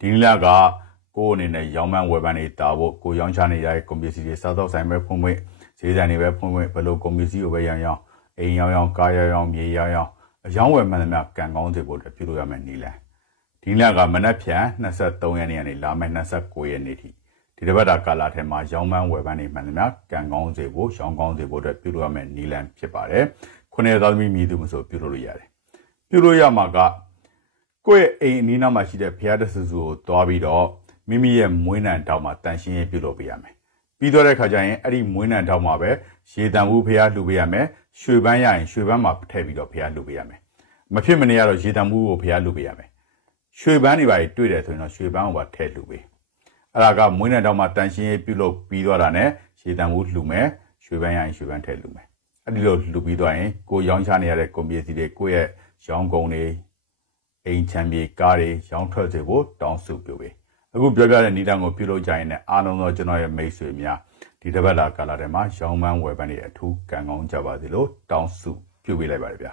ဒီနေ့ကကိုအနေနဲ့ရောင်းမှန်းဝယ်ပန်းနေတာဖို့ကိုရောင်းချနေရတဲ့ကွန်ပျူတာတွေစားတော့ဆိုင်ပဲဖွင့်ဖွင့်ဈေးဆိုင်တွေပဲဖွင့်ဖွင့်ဘယ်လိုကွန်ပျူတာကိုပဲရောင်းအိမ်ရောင်းကားရောင်းမြေရောင်းအယောင်းဝယ်မှန်သမျှကန်ကောင်းစေဖို့အတွက်ပြုလုပ်ရမယ်နည်းလမ်းဒီနေ့ကမနက်ဖြန်23ရက်နေ့ကနေလာမယ့်29ရက်နေ့ထိဒီတစ်ပတ်တာကာလထဲမှာရောင်းမှန်းဝယ်ပန်းနေမှန်သမျှကန်ကောင်းစေဖို့ရောင်းကောင်းစေဖို့အတွက်ပြုလုပ်ရမယ်နည်းလမ်းဖြစ်ပါတယ်ခုနှစ်သားသမီးမြည်သူမဆိုပြုလုပ်လို့ရတယ်ပြုလုပ်ရမှာကကိုယ့်ရဲ့အိမ်အနီးနားမှာရှိတဲ့ဖျားတဆူကိုတွားပြီးတော့မိမိရဲ့မွေးနံတောက်မှာတန်ရှင်းရေးပြုလုပ်ပေးရမယ်ပြီးတော့တဲ့ခါကျရင်အဲ့ဒီမွေးနံတောက်မှာပဲရေတံဘူးဖျားလှူပေးရမယ်ရွှေပန်းရရင်ရွှေပန်းမှာထည့်ပြီးတော့ဖျားလှူပေးရမယ်မဖြစ်မနေရတော့ရေတံဘူးကိုဖျားလှူပေးရမယ်ရွှေပန်းတွေပါတွေ့တယ်ဆိုရင်တော့ရွှေပန်းကိုပါထည့်လှူပေးအဲ့ဒါကမွေးနံတောက်မှာတန်ရှင်းရေးပြုလုပ်ပြီးတော့တာနဲ့ရေတံဘူးလှူမယ်ရွှေပန်းရရင်ရွှေပန်းထည့်လှူမယ်အဲ့ဒီလိုလှူပြီးတော့ရင်ကိုရောင်းချနေရတဲ့ကွန်ပျူတာတွေကိုယ့်ရဲ့ရောင်းကုန်တွေအိမ်ချမ်းပြေကားတွေရောင်းထွက်စေဖို့တောင်းစုပြုပေးအခုပြောပြတဲ့နီးတန်းကိုပြုလုပ်ကြရင်လည်းအားလုံးသောကျွန်တော်ရဲ့မိတ်ဆွေများဒီတစ်ပတ်လာကာလထဲမှာရောင်းမှန်းဝယ်ပန်းတွေအထူးကံကောင်းကြပါစေလို့တောင်းစုပြုပေးလိုက်ပါတယ်ဗျာ